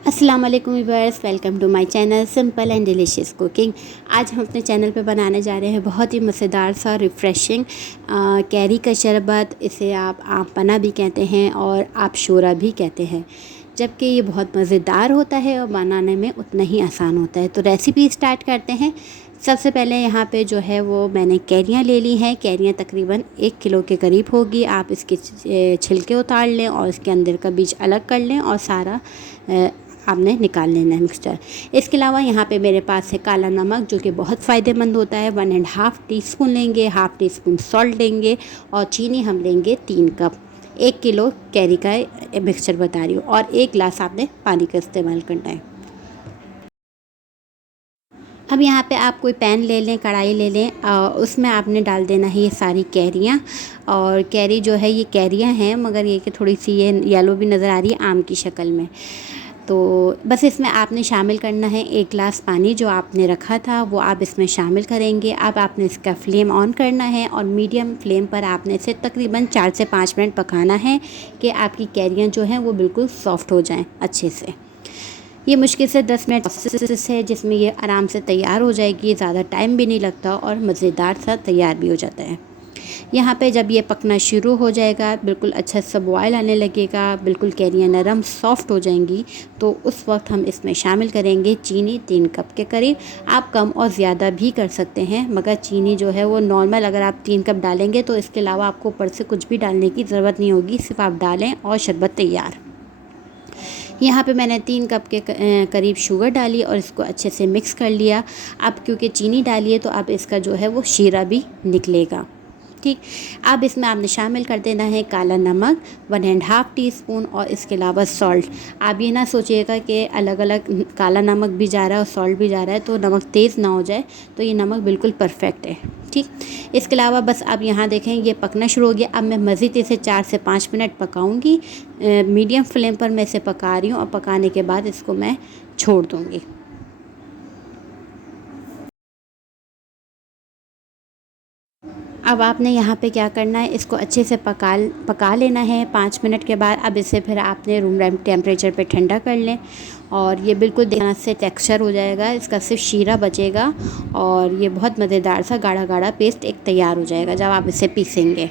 अस्सलाम वालेकुम viewers, welcome to my channel simple and delicious cooking. आज हम अपने चैनल पे बनाने जा रहे हैं बहुत ही मज़ेदार सा रिफ़्रेशिंग कैरी का शरबत। इसे आप आम पन्ना भी कहते हैं और आप शोरा भी कहते हैं, जबकि ये बहुत मज़ेदार होता है और बनाने में उतना ही आसान होता है। तो रेसिपी स्टार्ट करते हैं। सबसे पहले यहाँ पे जो है वो मैंने कैरियाँ ले ली हैं। कैरियाँ तकरीबन 1 किलो के करीब होगी। आप इसके छिलके उतार लें और इसके अंदर का बीज अलग कर लें और सारा आपने निकाल लेना है मिक्सचर। इसके अलावा यहाँ पे मेरे पास है काला नमक, जो कि बहुत फ़ायदेमंद होता है। 1.5 टीस्पून लेंगे, हाफ़ टी स्पून सॉल्ट लेंगे और चीनी हम लेंगे 3 कप। 1 किलो कैरी का मिक्सचर बता रही हूँ और 1 गिलास आपने पानी का इस्तेमाल करना है। अब यहाँ पे आप कोई पैन ले लें, कढ़ाई ले लें, उसमें आपने डाल देना है ये सारी कैरियाँ। और कैरी जो है ये कैरियाँ हैं, मगर ये कि थोड़ी सी ये येलो भी नज़र आ रही है आम की शक्ल में। तो बस इसमें आपने शामिल करना है 1 गिलास पानी जो आपने रखा था, वो आप इसमें शामिल करेंगे। अब आपने इसका फ्लेम ऑन करना है और मीडियम फ्लेम पर आपने इसे तकरीबन 4 से 5 मिनट पकाना है कि आपकी कैरियाँ जो हैं वो बिल्कुल सॉफ़्ट हो जाएं अच्छे से। ये मुश्किल से 10 मिनट प्रोसेस है जिसमें ये आराम से तैयार हो जाएगी। ज़्यादा टाइम भी नहीं लगता और मज़ेदार सा तैयार भी हो जाता है। यहाँ पे जब ये पकना शुरू हो जाएगा, बिल्कुल अच्छा सा बॉयल आने लगेगा, बिल्कुल कैरियाँ नरम सॉफ़्ट हो जाएंगी, तो उस वक्त हम इसमें शामिल करेंगे चीनी 3 कप के करीब। आप कम और ज़्यादा भी कर सकते हैं, मगर चीनी जो है वो नॉर्मल अगर आप 3 कप डालेंगे तो इसके अलावा आपको ऊपर से कुछ भी डालने की ज़रूरत नहीं होगी, सिर्फ आप डालें और शरबत तैयार। यहाँ पे मैंने 3 कप के करीब शुगर डाली और इसको अच्छे से मिक्स कर लिया। अब क्योंकि चीनी डाली है तो अब इसका जो है वो शीरा भी निकलेगा। ठीक, अब इसमें आपने शामिल कर देना है काला नमक 1.5 टीस्पून और इसके अलावा सॉल्ट। आप ये ना सोचिएगा कि अलग अलग काला नमक भी जा रहा है और सॉल्ट भी जा रहा है तो नमक तेज़ ना हो जाए, तो ये नमक बिल्कुल परफेक्ट है। ठीक, इसके अलावा बस अब यहाँ देखें ये पकना शुरू हो गया। अब मैं मज़ीद इसे 4 से 5 मिनट पकाऊंगी। मीडियम फ्लेम पर मैं इसे पका रही हूँ और पकाने के बाद इसको मैं छोड़ दूँगी। अब आपने यहाँ पे क्या करना है, इसको अच्छे से पका लेना है। 5 मिनट के बाद अब इसे फिर आपने रूम टेम्परेचर पे ठंडा कर लें और ये बिल्कुल देखना से टेक्सचर हो जाएगा, इसका सिर्फ शीरा बचेगा और ये बहुत मज़ेदार सा गाढ़ा गाढ़ा पेस्ट एक तैयार हो जाएगा जब आप इसे पीसेंगे।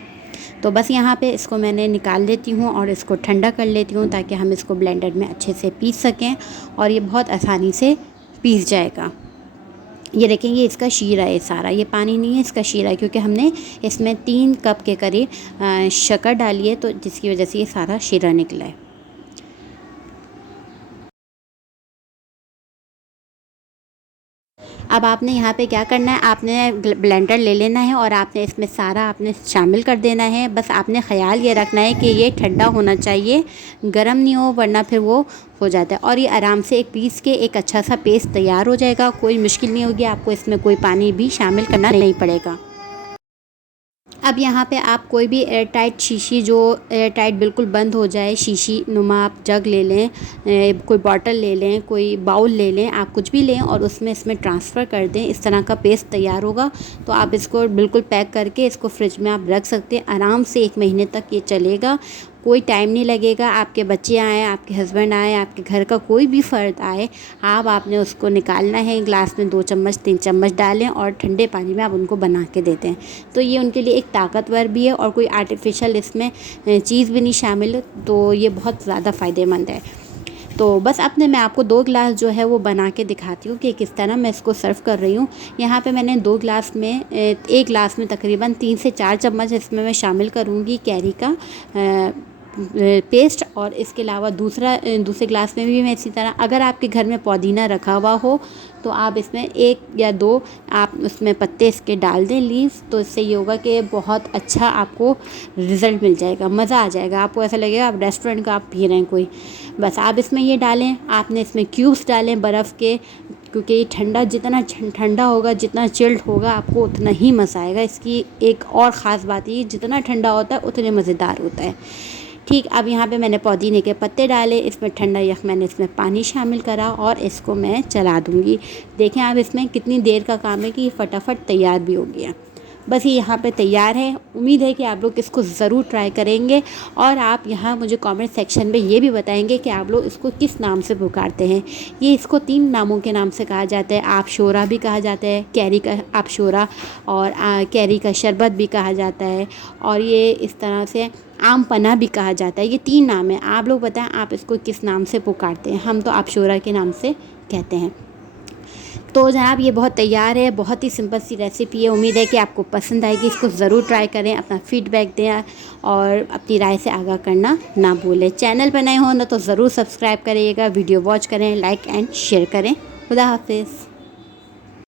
तो बस यहाँ पे इसको मैंने निकाल लेती हूँ और इसको ठंडा कर लेती हूँ ताकि हम इसको ब्लेंडर में अच्छे से पीस सकें और ये बहुत आसानी से पीस जाएगा। ये देखेंगे इसका शीरा है सारा, ये पानी नहीं है, इसका शीरा है, क्योंकि हमने इसमें 3 कप के करीब शक्कर डाली है, तो जिसकी वजह से ये सारा शीरा निकला है। अब आपने यहाँ पे क्या करना है, आपने ब्लेंडर ले लेना है और आपने इसमें सारा आपने शामिल कर देना है। बस आपने ख़याल ये रखना है कि ये ठंडा होना चाहिए, गर्म नहीं हो, वरना फिर वो हो जाता है। और ये आराम से एक पीस के एक अच्छा सा पेस्ट तैयार हो जाएगा, कोई मुश्किल नहीं होगी, आपको इसमें कोई पानी भी शामिल करना नहीं पड़ेगा। अब यहाँ पे आप कोई भी एयर टाइट शीशी, जो एयर टाइट बिल्कुल बंद हो जाए, शीशी नुमा आप जग ले लें, कोई बॉटल ले लें, कोई बाउल ले लें, आप कुछ भी लें और उसमें इसमें ट्रांसफ़र कर दें। इस तरह का पेस्ट तैयार होगा तो आप इसको बिल्कुल पैक करके इसको फ्रिज में आप रख सकते हैं। आराम से 1 महीने तक ये चलेगा, कोई टाइम नहीं लगेगा। आपके बच्चे आए, आपके हस्बैंड आए, आपके घर का कोई भी फ़र्द आए, आपने उसको निकालना है, ग्लास में 2 चम्मच 3 चम्मच डालें और ठंडे पानी में आप उनको बना के देते हैं, तो ये उनके लिए एक ताकतवर भी है और कोई आर्टिफिशियल इसमें चीज़ भी नहीं शामिल, तो ये बहुत ज़्यादा फ़ायदेमंद है। तो बस अपने मैं आपको 2 गिलास जो है वो बना के दिखाती हूँ कि किस तरह मैं इसको सर्व कर रही हूँ। यहाँ पे मैंने 2 गिलास में 1 गिलास में तकरीबन 3 से 4 चम्मच इसमें मैं शामिल करूँगी कैरी का पेस्ट। और इसके अलावा दूसरे ग्लास में भी मैं इसी तरह, अगर आपके घर में पुदीना रखा हुआ हो तो आप इसमें 1 या 2 आप उसमें पत्ते इसके डाल दें, लीव्स, तो इससे ये होगा कि बहुत अच्छा आपको रिज़ल्ट मिल जाएगा, मज़ा आ जाएगा, आपको ऐसा लगेगा आप रेस्टोरेंट का आप पी रहे हैं कोई। बस आप इसमें ये डालें, आपने इसमें क्यूब्स डालें बर्फ़ के, क्योंकि ये ठंडा जितना ठंडा होगा, जितना चिल्ड होगा, आपको उतना ही मज़ा आएगा। इसकी एक और ख़ास बात ये, जितना ठंडा होता है उतने मज़ेदार होता है। ठीक, अब यहाँ पे मैंने पुदीने के पत्ते डाले, इसमें ठंडा यख मैंने इसमें पानी शामिल करा और इसको मैं चला दूँगी। देखें आप इसमें कितनी देर का काम है कि ये फटाफट तैयार भी हो गया। बस ये यहाँ पे तैयार है। उम्मीद है कि आप लोग इसको ज़रूर ट्राई करेंगे और आप यहाँ मुझे कमेंट सेक्शन में ये भी बताएंगे कि आप लोग इसको किस नाम से पुकारते हैं। ये इसको 3 नामों के नाम से कहा जाता है। आपशोरा भी कहा जाता है, कैरी का आपशोरा, और कैरी का शरबत भी कहा जाता है, और ये इस तरह से आम पन्ना भी कहा जाता है। ये 3 नाम है। आप लोग बताएं आप इसको किस नाम से पुकारते हैं। हम तो आपशोरा के नाम से कहते हैं। तो जनाब ये बहुत तैयार है, बहुत ही सिंपल सी रेसिपी है। उम्मीद है कि आपको पसंद आएगी। इसको ज़रूर ट्राई करें, अपना फीडबैक दें और अपनी राय से आगाह करना ना भूलें। चैनल पर नए हो ना तो ज़रूर सब्सक्राइब करिएगा, वीडियो वॉच करें, लाइक एंड शेयर करें। खुदा हाफिज़।